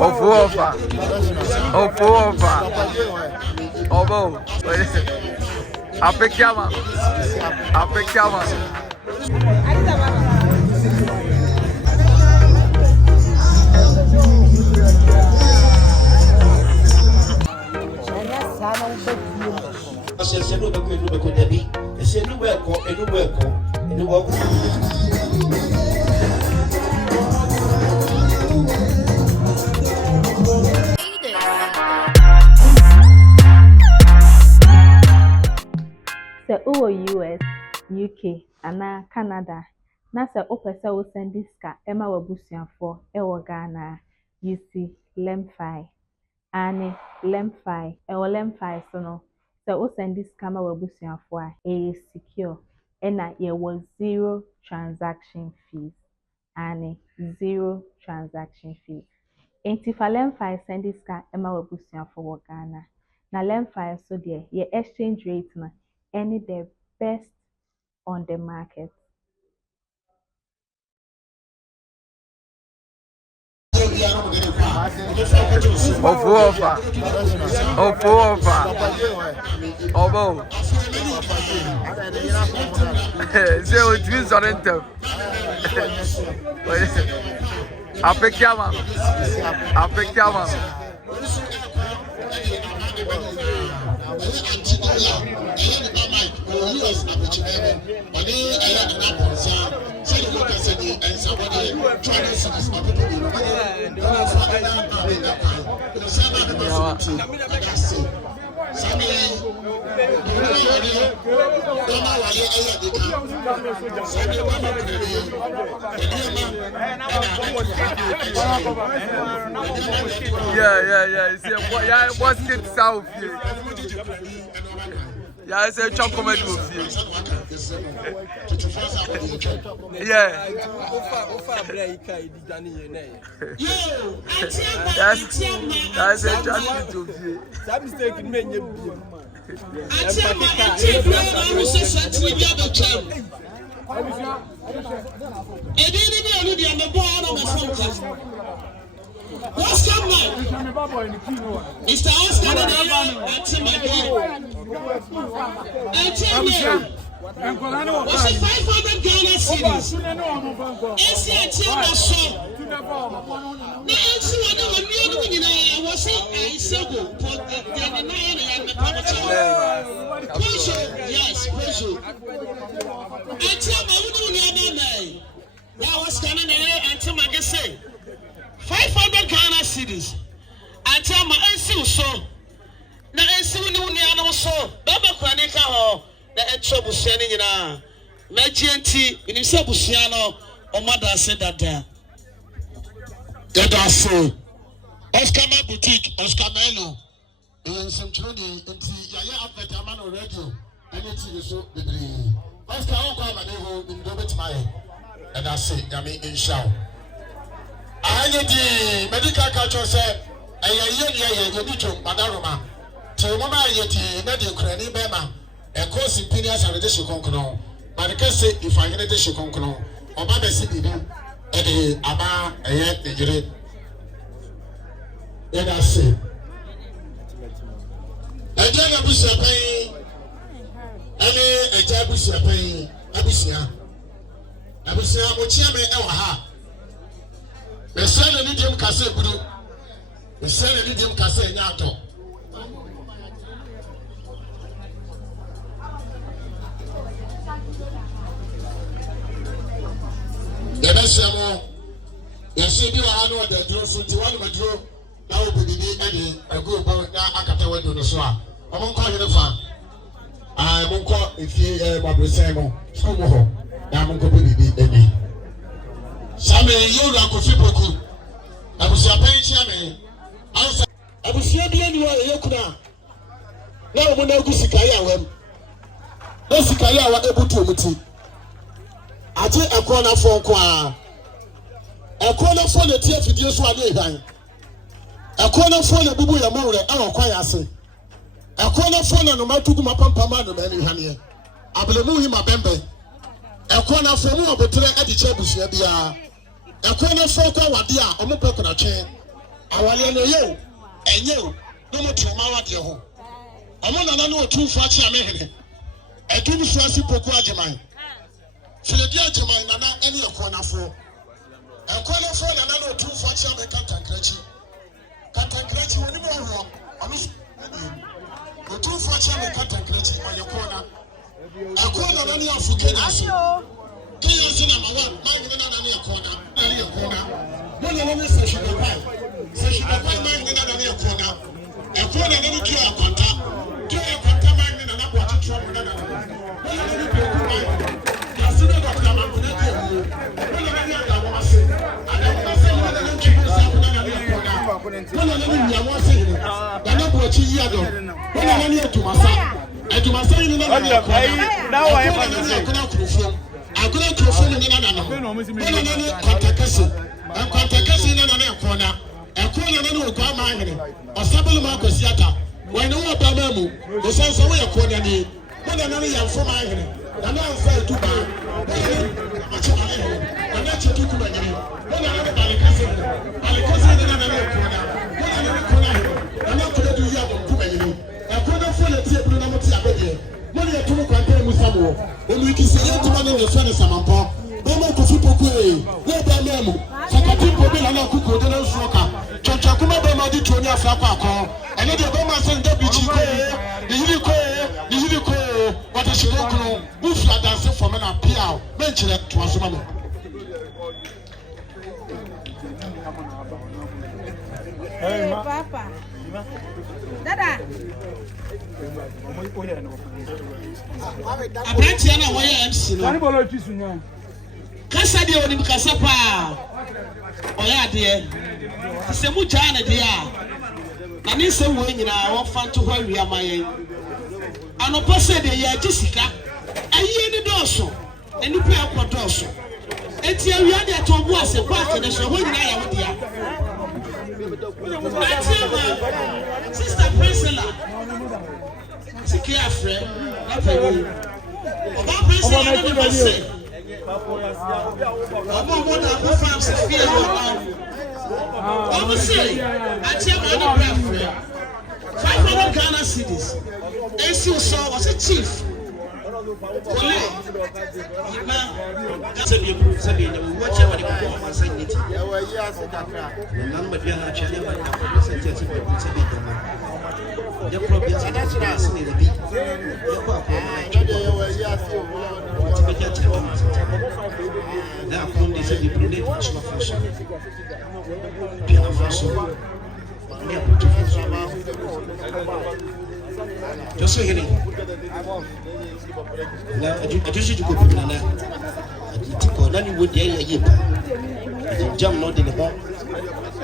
Ofuofa. Obo. Apekama. Sɛ wowɔ US, UK anaa Canada na sɛ wopɛ sɛ wo send sika ma w'abusuafoɔ wɔ Ghana a, use Lemfi. Ane Lemfi. Ɛwɔ Lemfi so no, sɛ wo send sika ma w'abusuafoɔ a, ɛyɛ secure ɛna yɛwɔ 0 transaction fees. Ane 0 transaction fees. Enti fa Lemfi send sika ma w'abusuafoɔ wɔ Ghana. Na Lemfi so deɛ, yɛ exchange rate no any the best on the market. Ofuofa. Obo. Say o twin sorentem. Apekama. Yeah. See, what's it south here? Yeah, I say chop comedy with you. Yeah. That's a chop with you. That mistake in me. What's up, man? Mr. Oscar, what's it 500 Ghana cedis? Yes. 500 Ghana cedis. Until my NC so. Na NC no so. Baba Kwanika ho. Na etro busiani nyina. Na GNT inimse busiano o mother said that there. That so. Oscar boutique, Oscar Melo. In some trade nti ya advert amano radio. Anything so bebre. Oscar o kwa maneho ndo betmaye. And that's it. I mean inshallah. I need the medical culture say, I hear you to Madaruma. Till Mama Yeti, Medical Crane Bema, a course in Pinias and the Shikonkno. But I can say if I get the Shikonkno, or Baba City, Aba, a yet the jury. Then I say, I did a bush pay, a jabush pay, Abusia, Mochame Elha. The son of Nidium Cassa Budu, the son of Nidium Cassa Yato. The best Samo, the city of Hano, the Drew, so to one of the Drew, now would be any a good boat, Akata to the Swa. I won't call you the farm. I won't call if you are Samo, Scomo, I won't go be any. Same you la kofi boku. Abusia pension me. Ansa abusia bi ani wa yekuna. Na omo na gu sikaye awam. Na sikaye awa ebutu omuti. Aje ekona fon kwa. Ekona fon le tie fidie so ade ehwan. Ekona fon le bubu ya mawre awo kwa yase. Ekona fon na no matugu mapampama no mani hane. Ablemu hi mabembe. Ekona fon mu obetre ade che abusia bia. Ekona fon kwa wade a omo pekona twen. awale no yo enye o no mo troma wade ho omo nana no otumfo achi amehene edum so asi poku ageman filedi ageman nana ene ekonafo nana no otumfo achi ameka Katankrachi woni mo ho ono otumfo achi ameka Katankrachi oyekona akona nani afuke naso kiyo sina mawa mangi nana ne ekona nani ekona mona nani seshikapai mangi nana ne ekona ekona nani kiyo akwanta mangi nana kwa titwa nana mona nani pekuma yasina dokta manguna kiyo mona nani adawase mona nani chibusa nana ne ekona mona nani nyamwase nana bochi yado mona nani etumasa ni nana ne ekona now I have to say akuna krofo ni nana no mona nani kontakasi nana ne ekona ekona nani okwa maangene osabulu makosiata when you are Bamamu, the sense of way of Kodani, when another young from my head, and I say to buy, and that's a two when another Balicassin, and another corner, and not to do young Kumani. I couldn't feel a tip when I'm when you took contain with some when we can say to one in the sun of Samampo, Bama Kofupo, no Bamamu, Sakati Pobil and Akuko, the no smoker, Chachakuma Bama di Tonia Flapa. And then the Bama sent the beach, the Hilico, what a shiroko, who flat dancing from an appeal, mention it to us. Hey, Papa. Dada. Abrantiana, why am I? Cassadi on him Cassapa. Oh, yeah, dear. It's a mujana, dear. I need some way in our fan to where we are my and opposite the Jessica. I hear the dorsal and you pay up for dorsal. And here we are there to was a part of the show when I am here. Sister Priscilla, Sikia friend, not a woman. About Priscilla, I never say. About what I found Sophia. Obviously, I tell my friend 500 Ghana cities. AC saw was a chief. Just so you know, I just you go to Nana. I you would dare a jam not in the ball.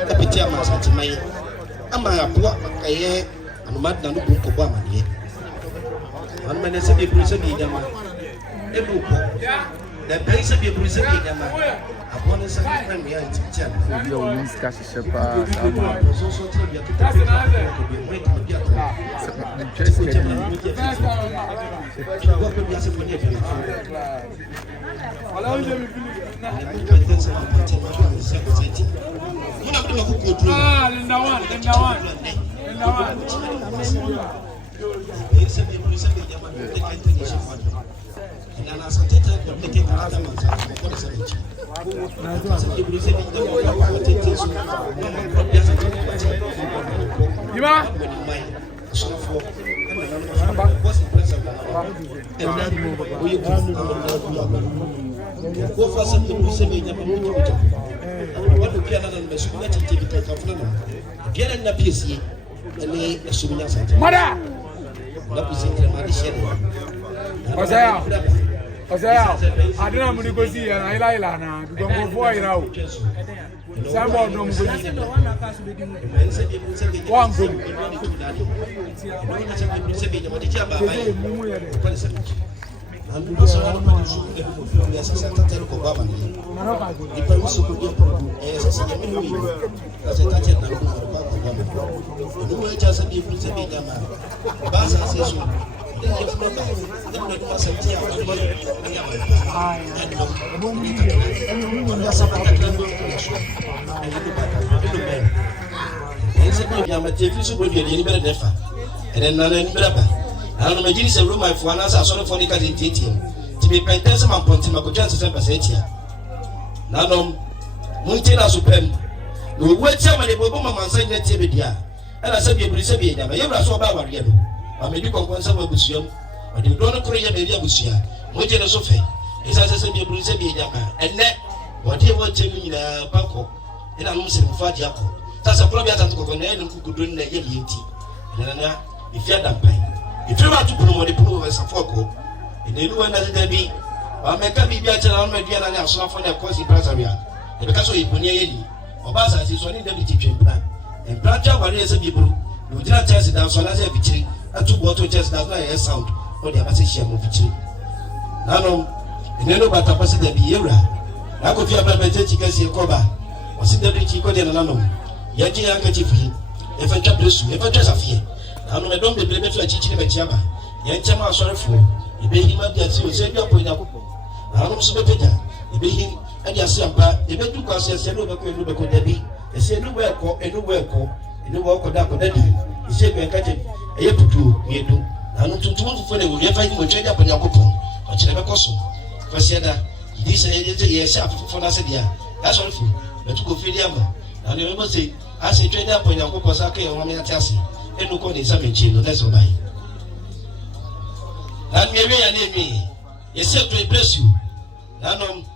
The pajamas at my Amaya, a year, and Madame Obama. One man is a bit presented. The place of your presented. I want to say, I'm here to tell you. You use cash shepherd. I don't know go see and I na because go for you now. Somebody no go. One go. And also I don't know you say tell ko baba ni. Di pa uso ko dio sa ni as a touch na ko baba. No way just be put be jama. Basa say so. said, I'm a TV would be any better never. And then none any better. I don't imagine it's a room for an answer, sorry for the cat in TTM. To be pentesum and Pontimaco Johnson Sepasatia. Nano Muntina Supreme. We wait some of the Boboma saying that Tibidia. And I said, you will say, you never saw about Yellow. I may be concerned with Busium, but you don't create a media Busia. Mojana Sophie. It's as I said, you will say, and net what you want to mean a Paco. And I'm saying, Fatiaco. That's a problem that could do in the Yeti. And if you're done by. If you want to promote the proof as a focal, and they do another day, I'll make a big on my dear and I'll for their course in Brazaria. And because we put near Obasa is only the teaching plan. And Braja warriors people, you did not test it down so as a victory, and 2 water just does not a sound for the Amassia of victory. Nano, and then about capacity be era. I could feel about Chicago Coba, or sit the Chico de Nano. Yaji handkerchief, if I can bless you, if I just a fear. I don't be blamed for teaching a chama. Yanchama sorry for you. Be him up there, so send your point up. I don't see better. You be him and your sampa, you may do cause a sailor could be. A sailor well and no well and no walk of that could be. He said, we are catching a year to do, we do. I don't want for them, we find him trade up on your coupon, but you never cost him. For Siena, this is a year sharp for Nasadia. That's all for but to go feel him. And you remember say, I say trade up on your coupon, Sake or Mamma Tassi. And no call in some chino, that's all right. And me, yes, sir, to bless you. Nanom,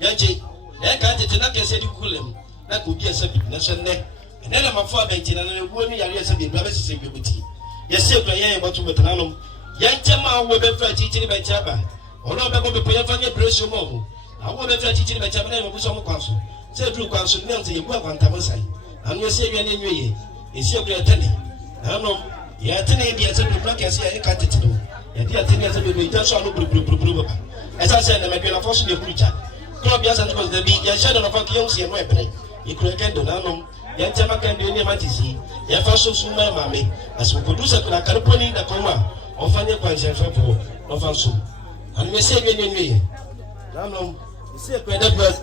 Yaji, I can't say you cool him. That would be a subject, nation neck. And then I'm a 4 bench and I won't be a real subject, but it's a beauty. Yes, sir, to hear about to Metanum. Yanchama will be fair teaching by Chaba. Or not about the Payafania Bruce Momo. I want to try teaching by Chaba with some council. Say, Drew Council, Nancy, you work on Tamasai. And you say, your name is your great telling. I don't know. You are telling me as a black as I can't do. And you are telling us that we just saw no. As I said, I'm a girl forcing your preacher. Club Yas and was the big shadow of a young sea and weapon. You could get the Nanum, Yantama can be any Matisi, Yafaso Suma Mammy, as we produce a caraponi the coma, or Fania Quantia for no fancy. And we say, me, Nanum, you say a credit birth.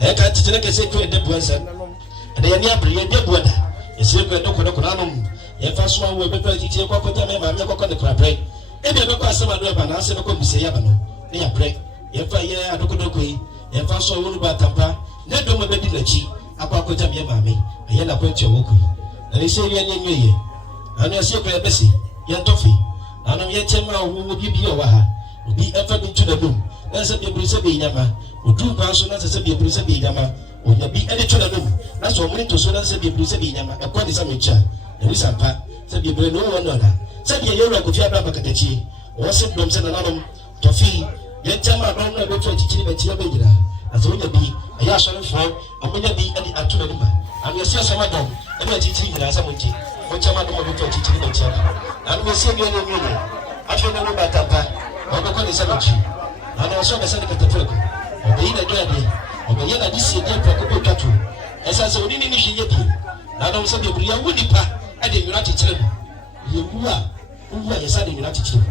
I can't take a secret person. And they are near brilliant weather. You say, Nanum. If I swam with the teacher, what put them in my milk on the crab break. If you look at some other banana, I could say, Yabano, they are break. If I hear a dokodokui, if I saw one about Tampa, let them be the chi, a quacota, mammy, a yellow point your woku. And they say, Yan, and you say, Bessie, Yan Toffee, and I'm yet 10 miles who will give you a waha, will be ever into the room. That's a Brusabi Yama, or 2 pounds, not as a Brusabi Yama, or you be any to the room. That's what we to so as a Brusabi Yama, a quantity some child. And we sampa, said you bring no one other. Said you are a Fiaba Bacatachi, or sit them send another toffee, yet tell my brother about 20 chili as when you be a yashan for, and when you be at the Atulima. And you see some madam, and you're teaching in Asamuchi, which I'm not going to teach you. And we see you in the meeting. I feel no about Tampa, or the Connie Samachi. And also the Seneca Tefilco, or the Ina Granny, or the Yana DC, the Tattoo. As I said, we didn't initiate you. Now don't say you are woody pa. I didn't United Children. You are your son in United Children.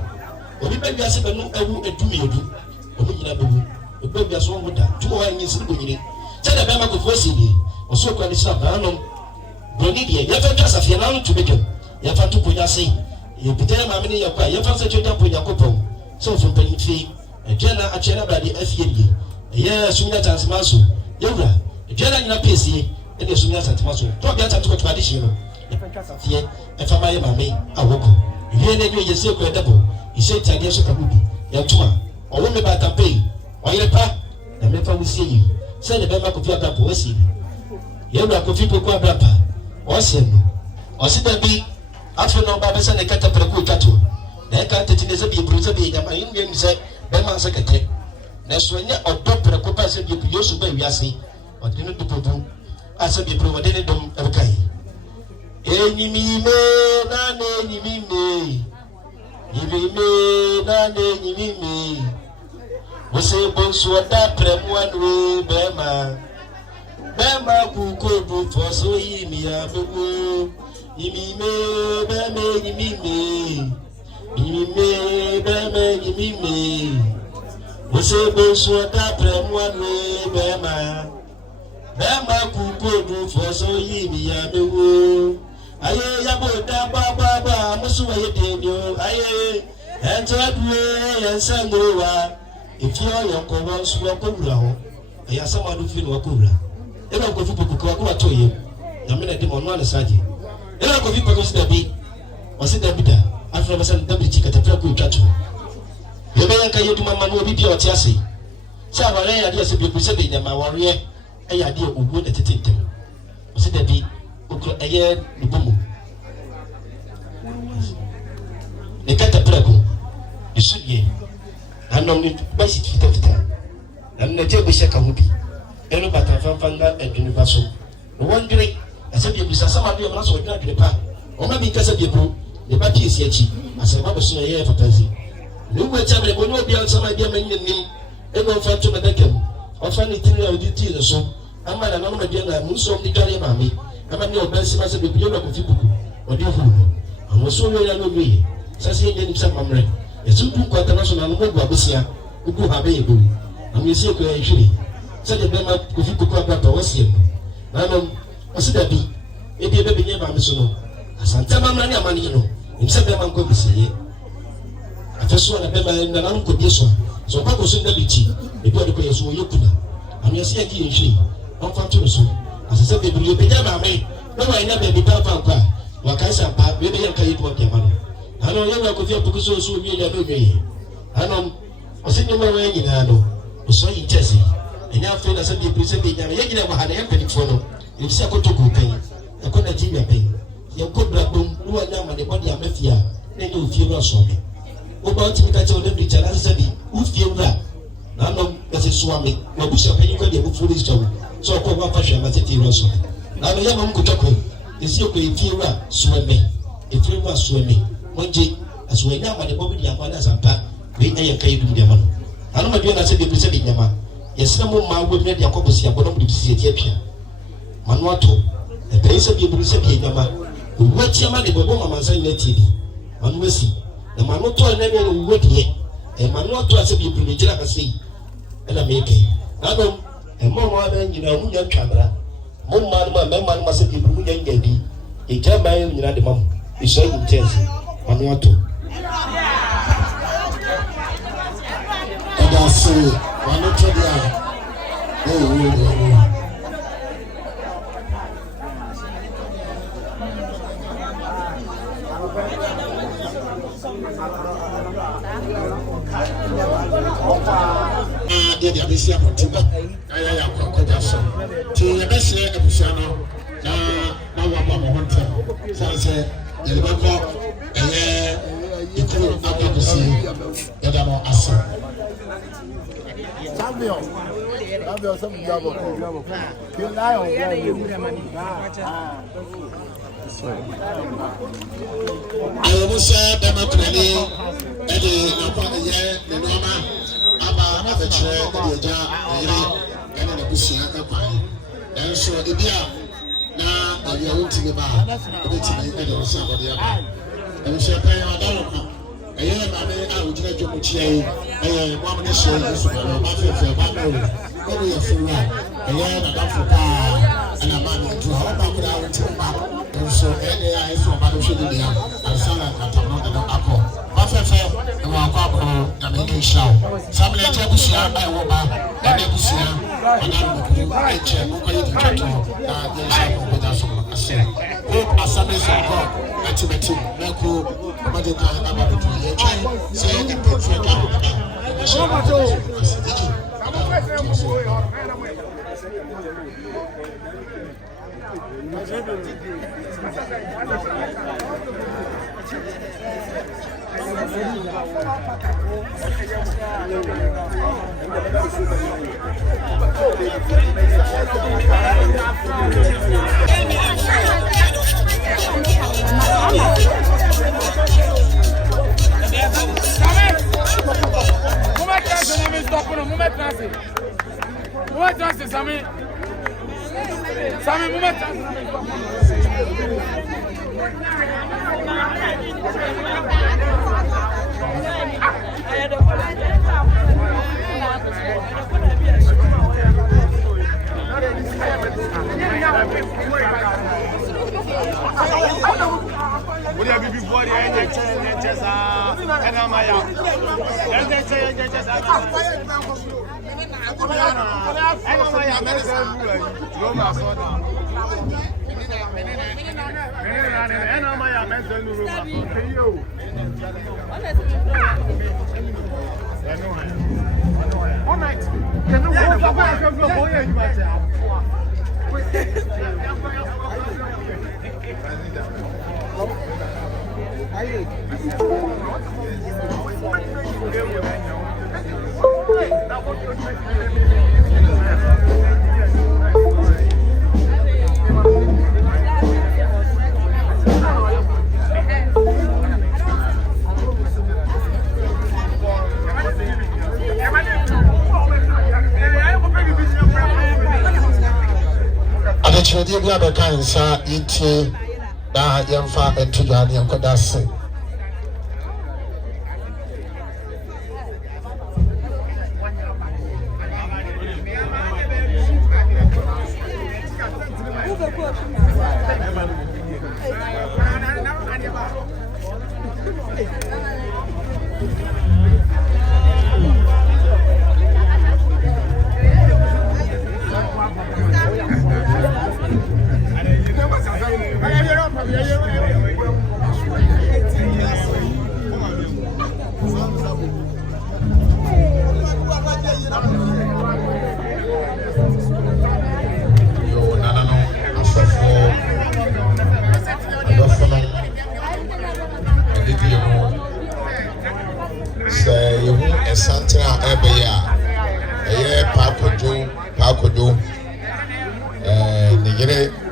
Or you maybe I said, no, I will do me, or you never the baby as one with that. 2 years in the beginning. Tell the member of Wesley, or so called this up. Bonidia, you have just a few hours to make you. You have to put your say. You be there, my many of your fancy to put your coupon. So from penny fee, a Jenna, a Jenna by the FED. Yes, soon as Masu, Yoga, a Jenna in a PC, and as soon as at Masu. Probably I have to go traditional. If I may, mammy, I will go. If you need your secret double, you say, Tagas Kabubi, Yatua, or women about to pay, or your pa, and never will see you. Send the member of your double, see you. You're a coffee for Quabrapa, or send, or sit there be, after no Babas and a catapult tattoo. They can't take it as a Brusabi, and my Indian said, Bema Secretary. That's when you're a doctor, a copa said you could use to be Yassi, or didn't do, as a be provided them, okay. Enimi me na enimi me, enimi me na enimi me. We say bonso da premwanwe bema kukobu for so yimi abewo. Enimi me enimi me. We say bonso da premwanwe bema kukobu for so yimi abewo. aye ya bo da ba musu waye denyo aye ento adue yansangowa if you are ko so ko wura ho ya sama do fi no ko wura e ba ko fi popo ko wa to ye na me na de mo no na saje e ba ko fi popo so da bi o se da bi da afro ba san da bi chi katapra ko twato ye ba yan ka ye duma ma no bi dia o ti ase sa ba ya dia se bi ko se de nyama wore e ya dia owo da tetentem o se da bi o ko eye ni bomo e katapra ko isudie anom ni basi fitafita na je be shaka hubi eno bata fanfanga edwini baso no wondire ase bi bisa sama bi na so odwina dwene pa o ma bi kasa bi bu e ba pie si achi ase ba so ye fatazi ni wo cha me bonu obi an sama bi amanyi nim e go fa to medakam o fa ni tiri auditi no so ama na no ma bi na mu so mi dware ma mi ama ni o ba si ma se bi yo na ko fi buku o de hu no so yo ya no bi sase ye ni sa mamre yesu du kwata na so na no gwa besia ugu ha be yego ami esi ko ya hwiri se de be ma ko fi buku abata wasie na no o se da bi e bi be nye ba me so no asante mamre ni amani no imse be man ko bisiye afeso na be ma na nan ko bi so so pa ko so da bichi e bi o de ko yeso yokuna ami esi aki hwiri on fa to so asase be bi be nya ba me na wa nya be bi pa fa kwa wa kai sa pa be be yan kai ko ke ma no ano yewa ko fi buku so so mi ya be me ano osinye ma wa nyina no so yi chesi enya fe na se bi prise be nya ye nyina wa ha na ye penifo no e se ko to ko pen e ko na ji ya pen ye ko bra bom no wa nya ma de body amafia na ye ofie no so me o ba ti ka che o de bi chala se bi ofie wura na no na se so ame wa bu se pen ko de bu furi so ko wa fa hwa ma se ti no so na no ye ma mu ko to ko e si ko e fie wura so me e fie wura so me monje aswe nya ma de bobi dia kwa na sampa we eye kai dum dia man anu ma bi na se de pese de nyama yesna mo ma wo me dia kobosi abono mo de pese ti apia manu ato e pe se bi buru se bi nyama wo tia ma de bobo mama san na ti bi manu wasi na manu to na me wo de e manu ato ase bi buru gira ka sei e na me kai na no e mo mo ba nyina mu nya twabra mo ma ma se bi buru nya ngadi e jama nyina de mam iso intense Manuato. Oda se Manuato dia. Dia besi apotiba. Aya ya kwa jaso. Ti ya besi ebusiano na wa ba mo honte. Sanse yelibako ikuru abakusi yada no asa champion some jabo kill lion ayo musa demokrani ede apa ye ne noma aba abechre eja yire ene na busia ka kwan enso ebia na abia wontime ba obetime ede so abode aba enso pa ya daloko eye ma me a wujina dwomo chiai eye mo amne so yesu ba ma fefe ba no ko ye fura eye na dafo pa ana ma ni tu ha ba ko da wontime ba enso ene ya eso ba do hwede dia ansana atamo da akọ ba fefe e wa akọ akọ da me ki shaw samle je busia ba e wo ba da me busia ana mo ko e che mo ko ye twato da je shaw ko da so ase o asame so ko atibeti na ko ma de ka aba do ye che se e pe twa ka so ma to I Would you be before the end of chess? And I'm my young. And they say, Chodi bia be kan sa inti na yemfa entujani yankoda se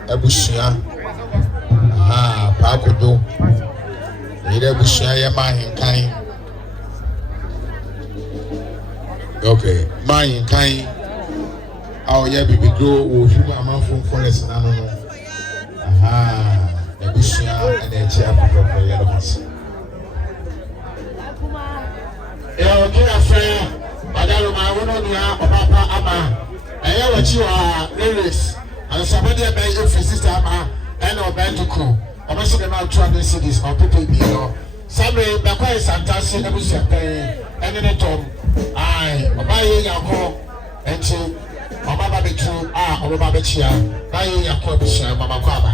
Abusia Pakodo Ire Abusia ya mahinkan. Okay, mahinkan ya bibi grow wo fi amanfo forest na no. Abusia na e chia papa ya dos. Okay afre badalo ma wono nia papa ama eya wachi wa lyrics. And somebody may if sister and or band to cool. I'm also about 200 cities or people be or somebody Bakwa is fantastic. I was paying and then a tom. I buy your call and say, Mama be true. Or Baba Chia, buy your call, Mama Kwaba.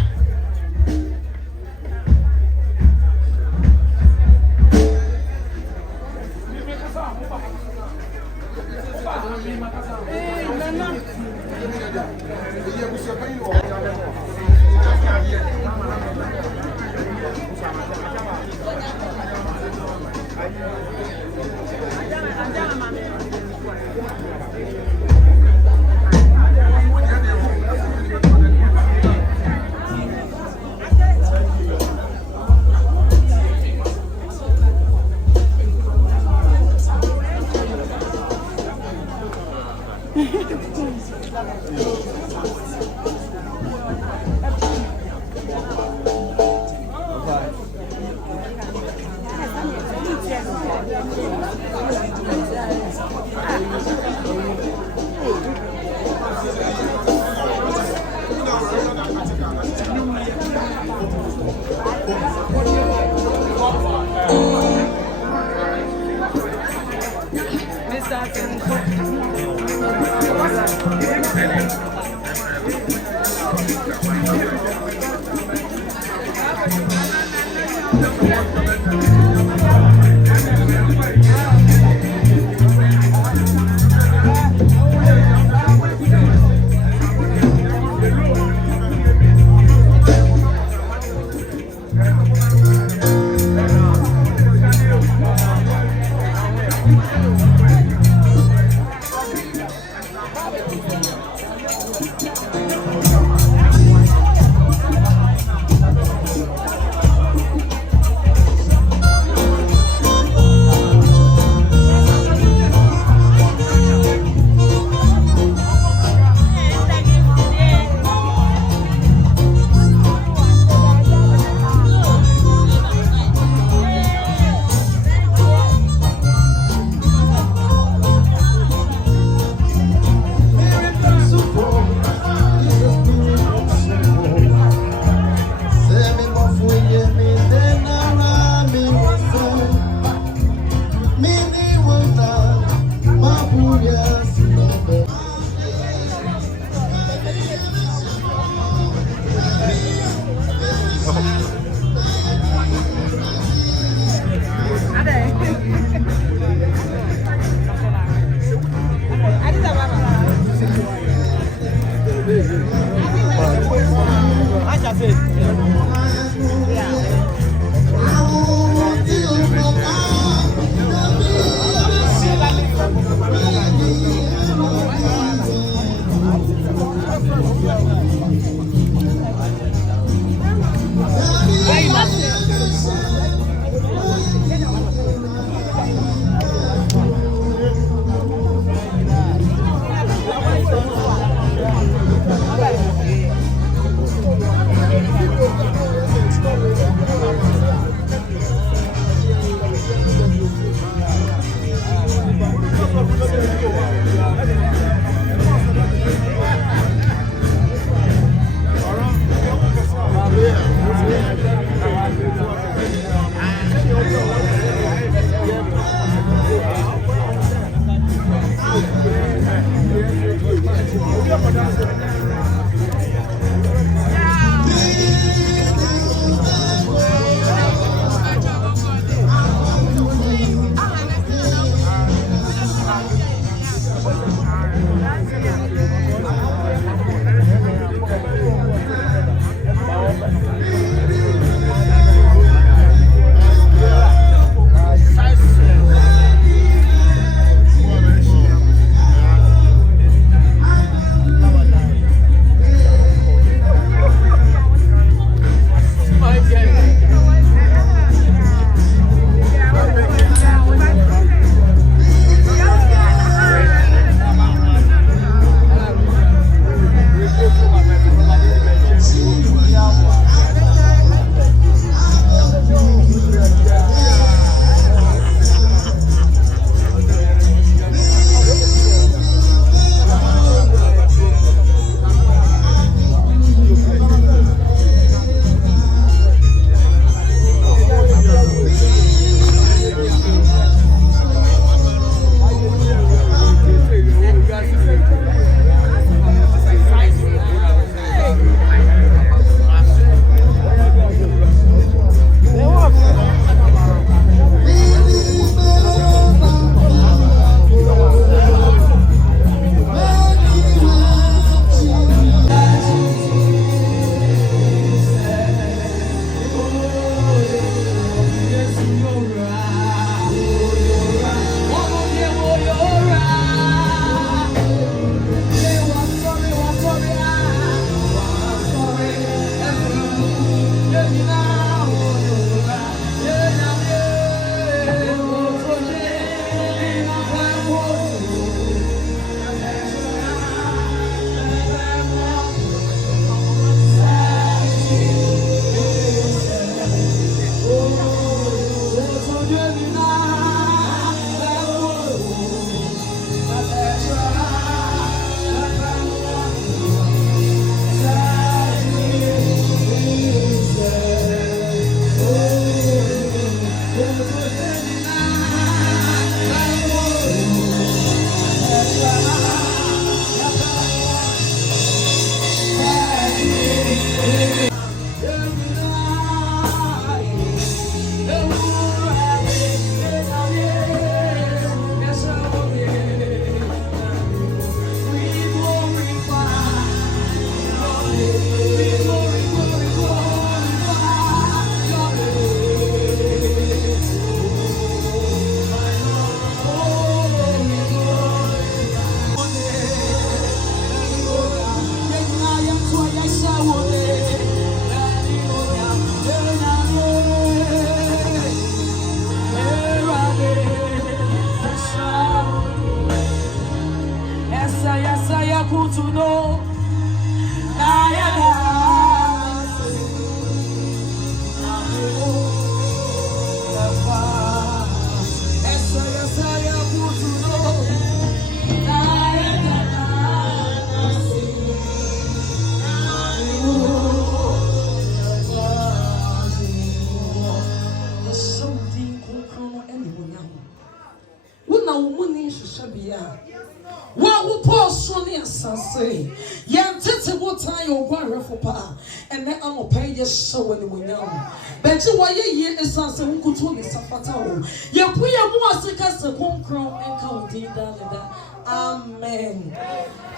Amen.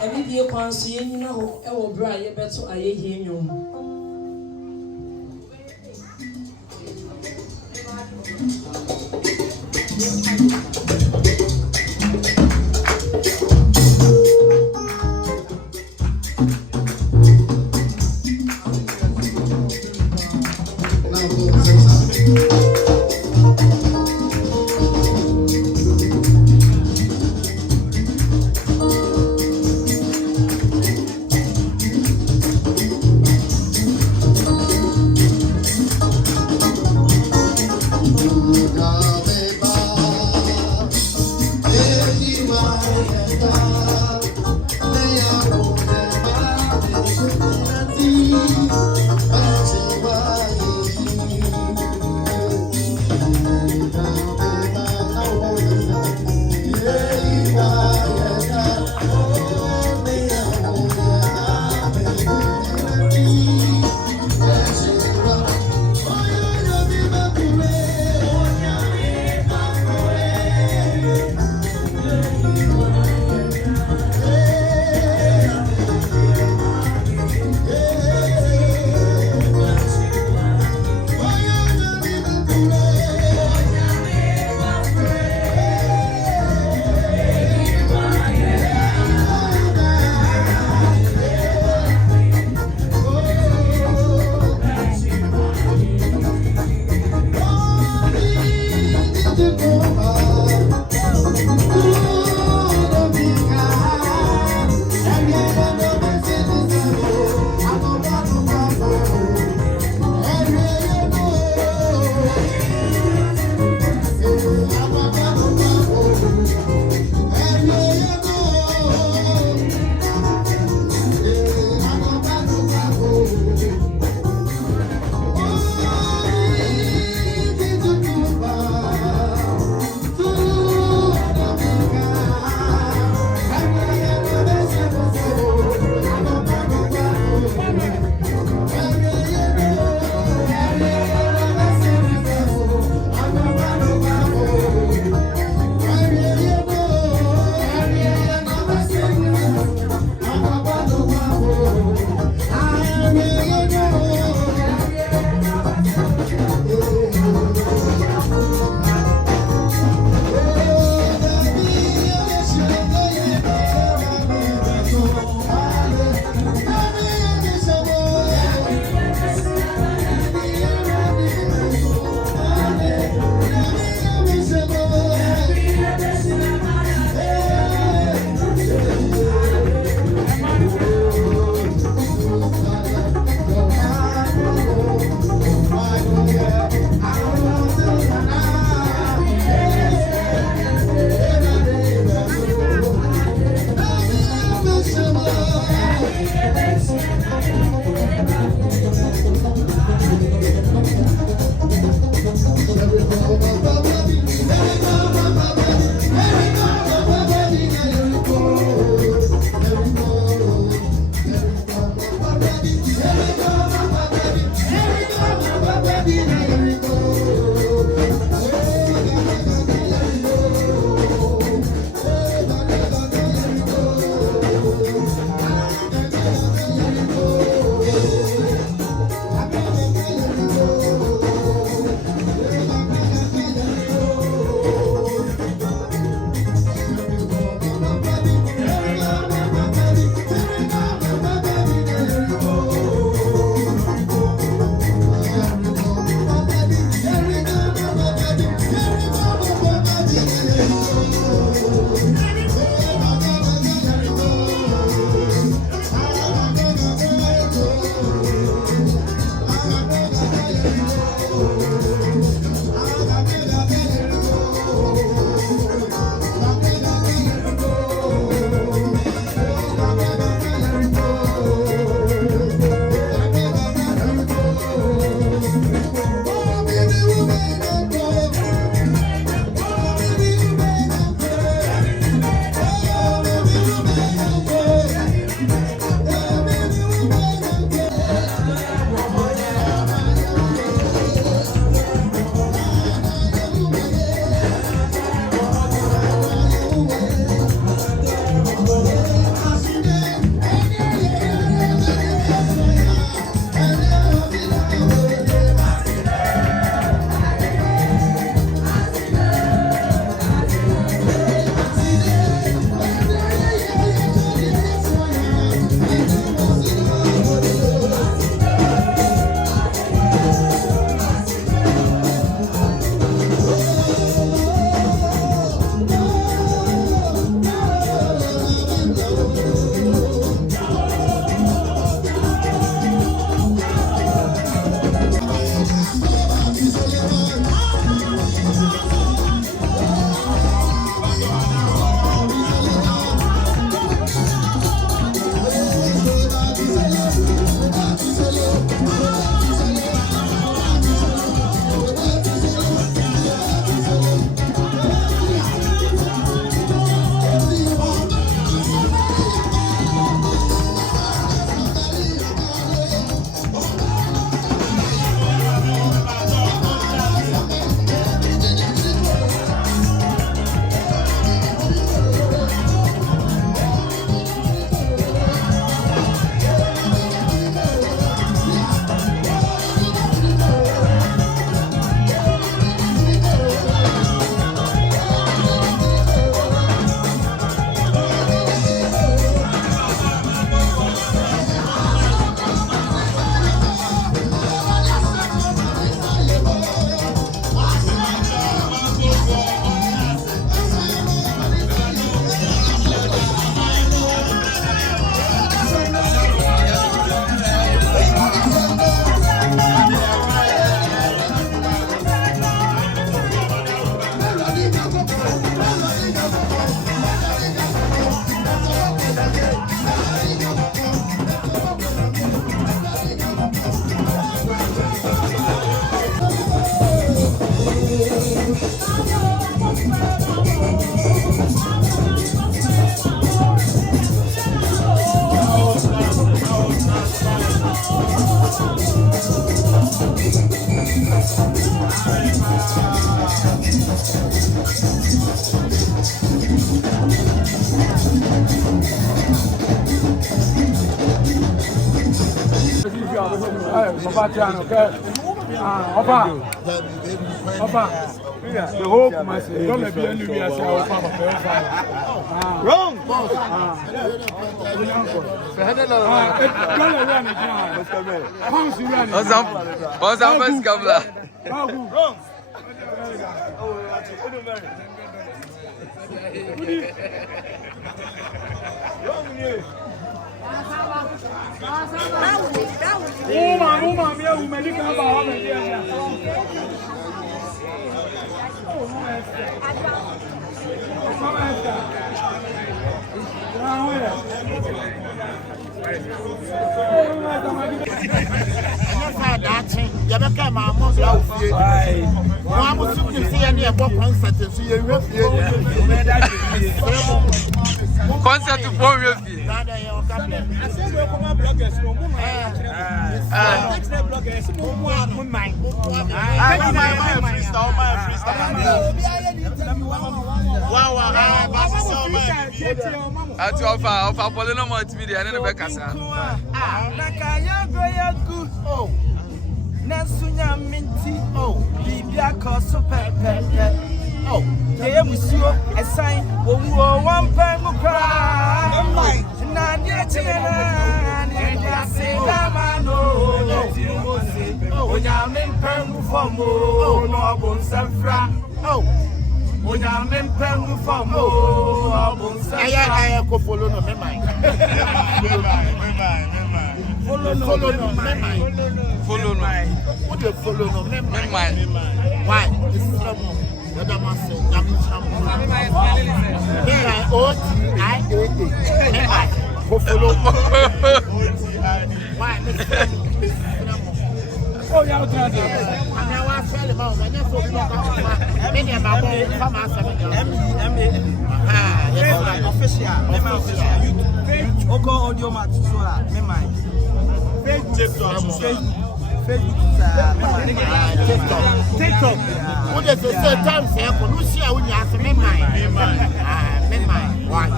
Every day, once you know, I will bring you back to a year. The whole Kumasi, don't be any way as our papa. Wrong. Concert to form your feet. At your of our polynomial media and the Becassa. Nasunya minti bibia ko super pepe dey musuo esan owo wan pan mu kra na die tiena ni dia se dama no ti mo se onya men pan mu fomo no bon safra onya men pan mu fomo bon safra aya ko follow no me mind follow no me mind Follow no. What the follow no me mind. Why? This is from the Damas. Follow. Why? Oh, yeah, I'll tell you. And I was telling about when you saw many of my boys come out. official Oko audio match so me mind TikTok. What does it say? Time say, "Who see how you have me mind? Me mind. Why?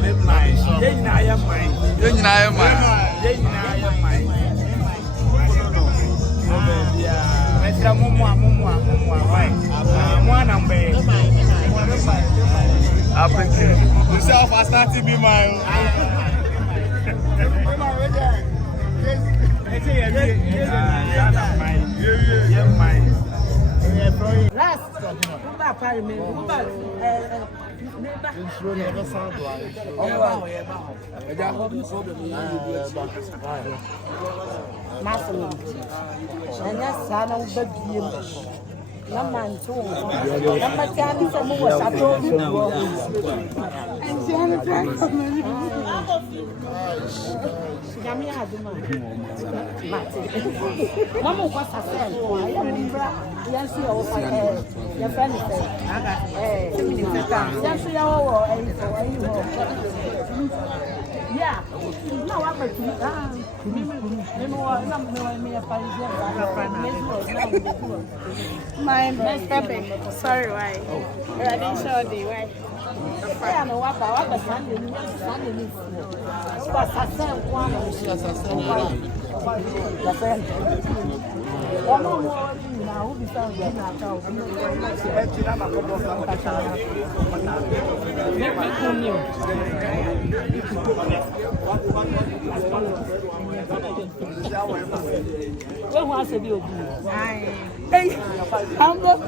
Me mind. Ye na ya mind. Mesra mumwa. Why? Mwana mbe. Appreciate. You self are starting be my. Mama was a friend. Yes, your friend is yeah. No, I'm my best sorry, why? I didn't show the way. I know what I Sunday. When was it you? Hey, I'm not.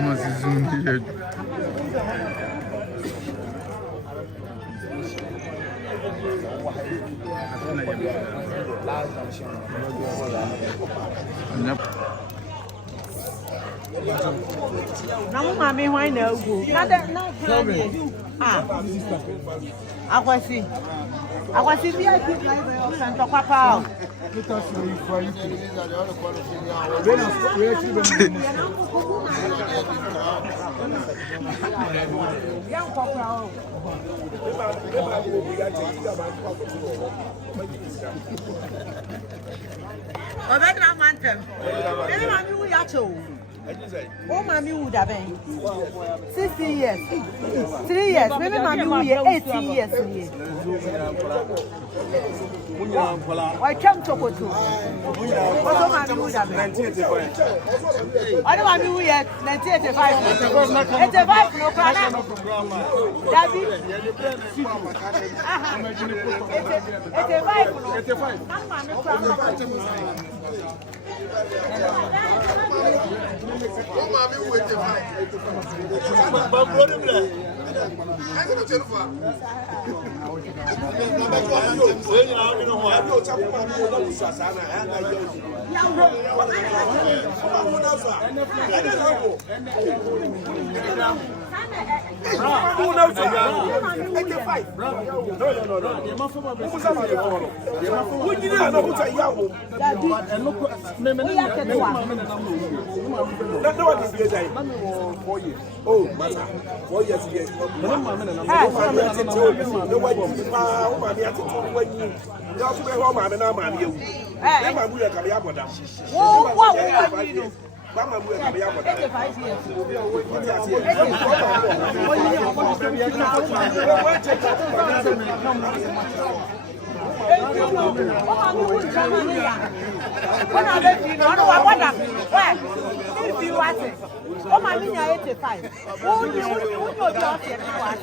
Mas isso não é jeito. Não, mami, why no? Nada, não, ah, Akwasi bi ati driver o san to papa o. Obedra mantem. Ele mami wu ya cho. Oh, mommy would have been 60 years, 3 years. Maybe mommy would be 80 years. I came to go to. What mommy would have been? 1985. I don't mommy would yet 1985. 85 no problem. Daddy. 85. Oh, my mini 85. Oh, you just here now.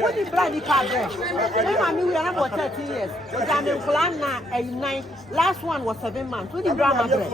What is bloody card there? We are about 30 years. I'm in plan now, 9. Last one was 7 months. What is drama there?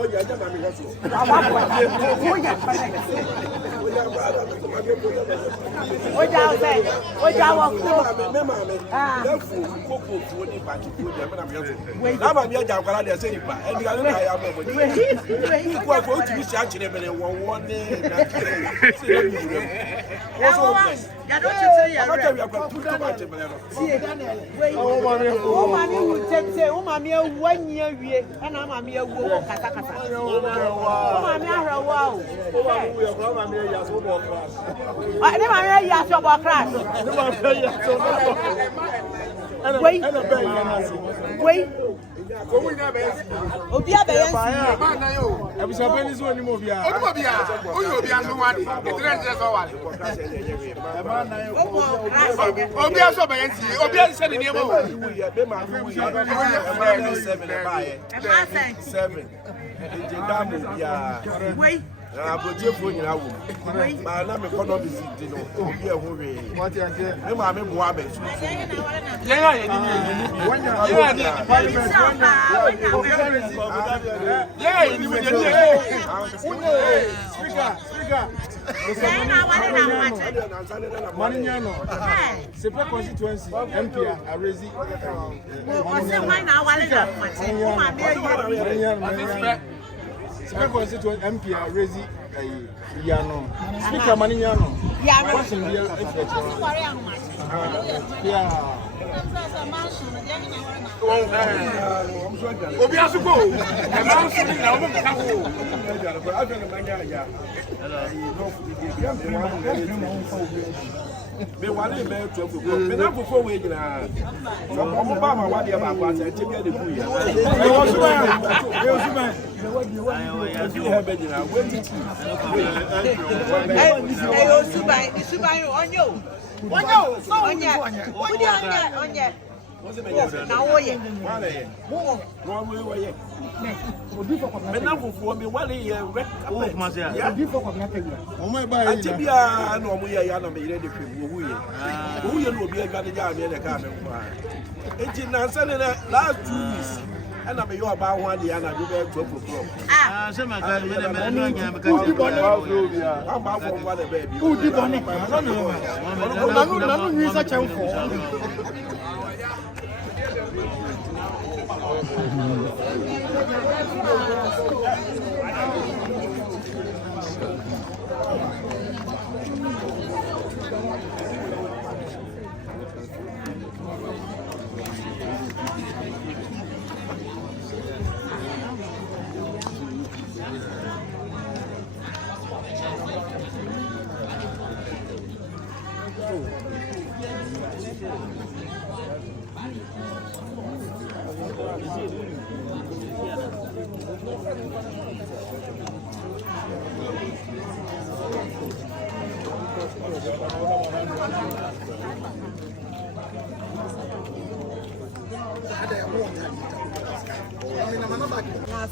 Wait. Obia be yan si. Ebisa be ni so ni mo bia. Obia so wani. Etre so wani. Obia so be yan si. Obia se ni niemo. Be ma wi ya 7 buy. 7. Ejedamu ya. Wait. Abojefo nyina wo. Ba na me kono visit no. Obi e ho we. Me ma me boa be. Yeah, yeah, c'est pas constituency MP a rési c'est pas constituency MP a rési Yano speaker Maniano question here Obi asuko. E ma nso ni na omo ka ho. Me wale me to go. Me na fofo we gina. Omo ba ma wade ba kwa se ti bi de ku ya. e osuman last 2 weeks and I'm your about 1 year and I do that 12 o'clock. Some of them I'm about one baby. Who did on it? I don't know. Such a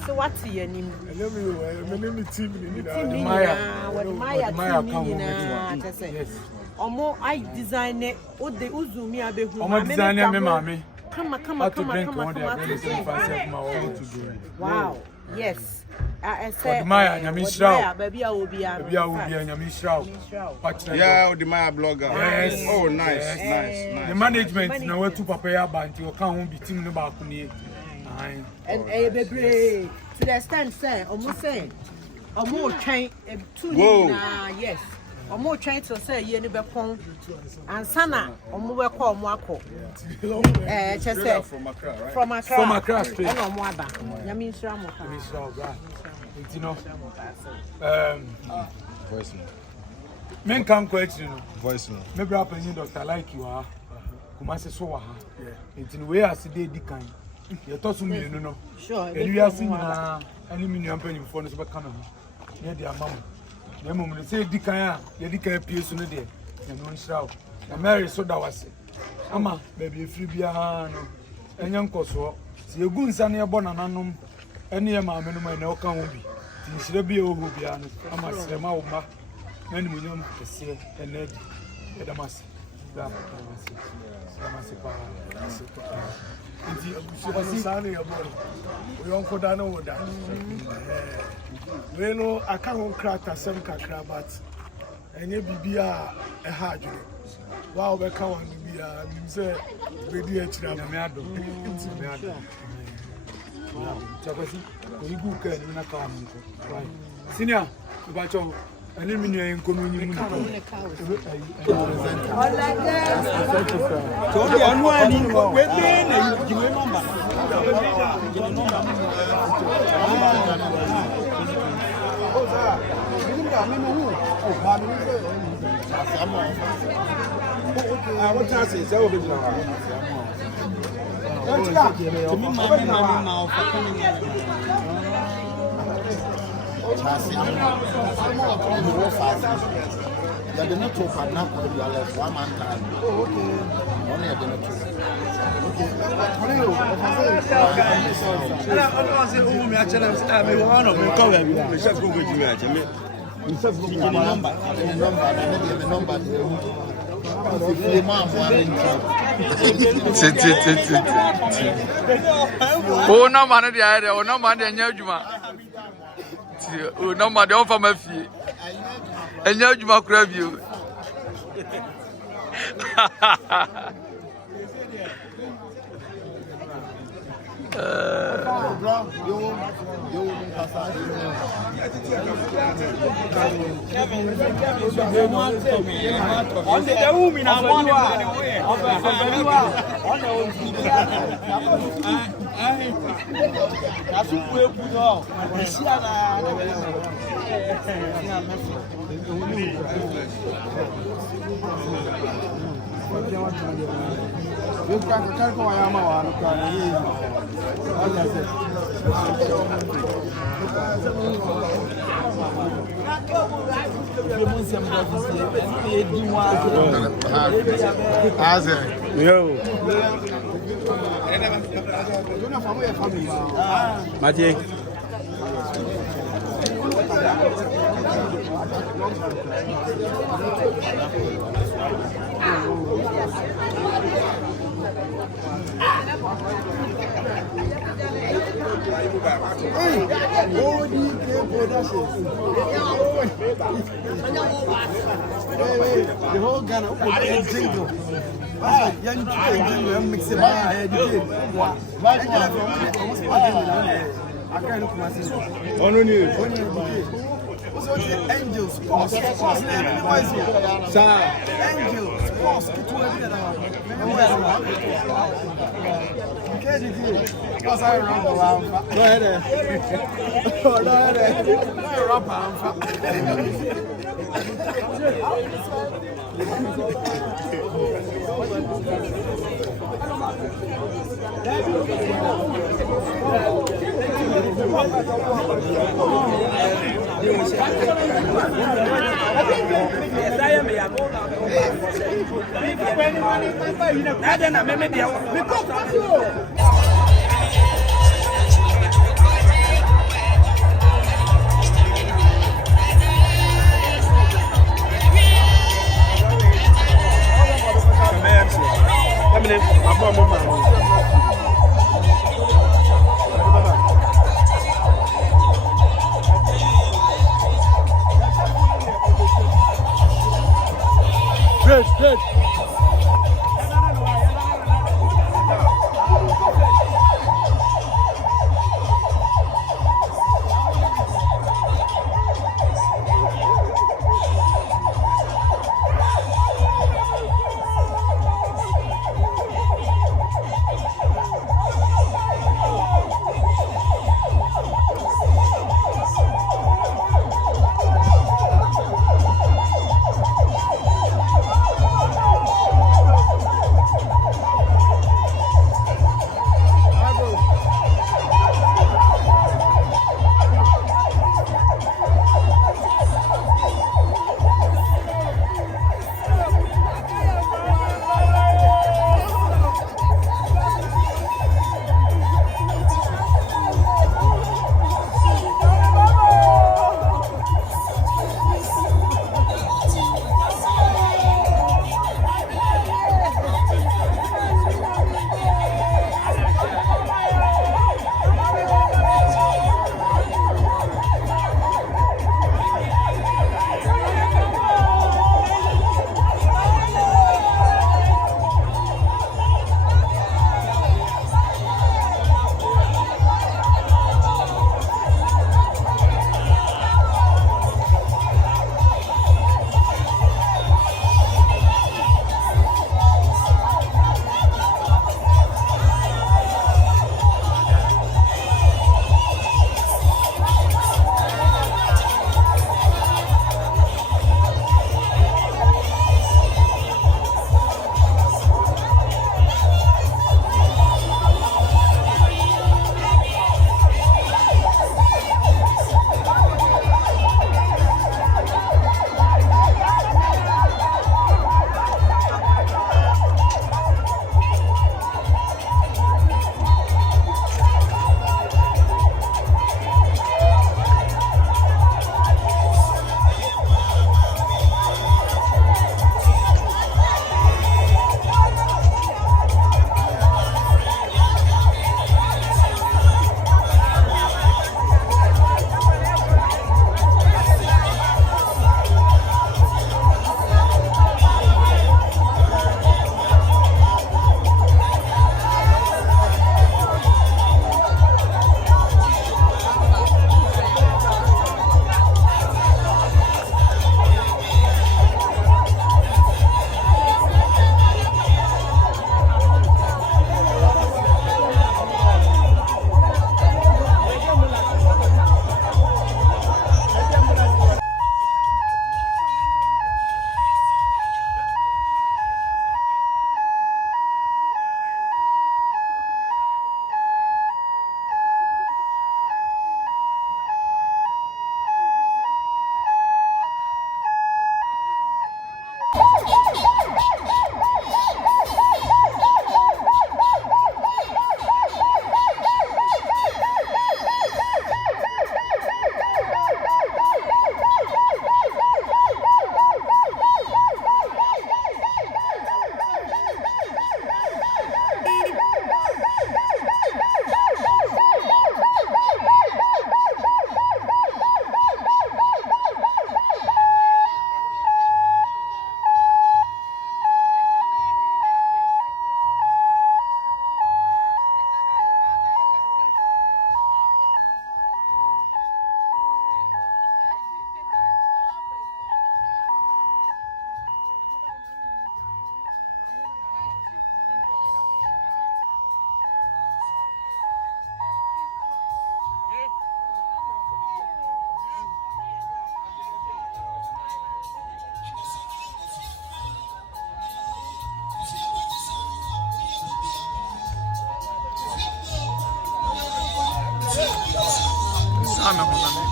So what's your name? I know me team in Maya team. Omo I design it. O de uzumi abehu. Omo designer me mama. Come. Wow. Yes. I said Maya Nyamishrao. Baby I will be Nyamishrao. Yeah, the Maya blogger. Yes. Oh, nice. The management now to prepare band you can be team no back ni. And baby to the stand say almost saying omo twan two yes. Omo trying to say ye ni be kon ansa na omo be call omo akọ chese from Accra straight and omo aba nyame nsura mo ka you know voice no men kan question no voice no me bra panyin doctor like you are kuma se so wa ha ntin we as dey dikan ye to so mienu no sure and we are seeing aluminium panyin for no so be kan ho ne dia mama na mum ne say dikan a ye dikan pie so no de na no nshraw na Mary so da wase ama baby free bia no enye nkoso se egu nsa ne ebo nananom ene ye maame no ma na o kan ho bi ti nshire bia o ho bia no ama srema wo ma na ni munyam kese enedi edamasi da damasi pa Inti abusani ya bora. Uyonko dana woda. We no aka ho krata sem kakra but enye bibia e ha adwene. Wa obeka wan bibia nim se we di akira na me ado. Inti me ado. Chakwasi ko igu ka ni na ka wan ko. Senior, ba cho ani mi nyen ko no nyimu na. So the anu ani we dey na jiwe number. What I say, so we do. You are not too far now. You are left 1 man time. Oh, okay. Only you are not too. Okay. Oh, no man, the idea, or no man, the Nyajuma. Oh, no man, the offer my fee. And Nyajuma crave you. Mathieu. The whole Ghana jingle. Young mix it up. I can't look myself. On angels, sports, angels, sports, because I run around. Go ahead. Go Good. na me ho na me.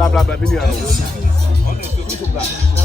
Blah blah blah.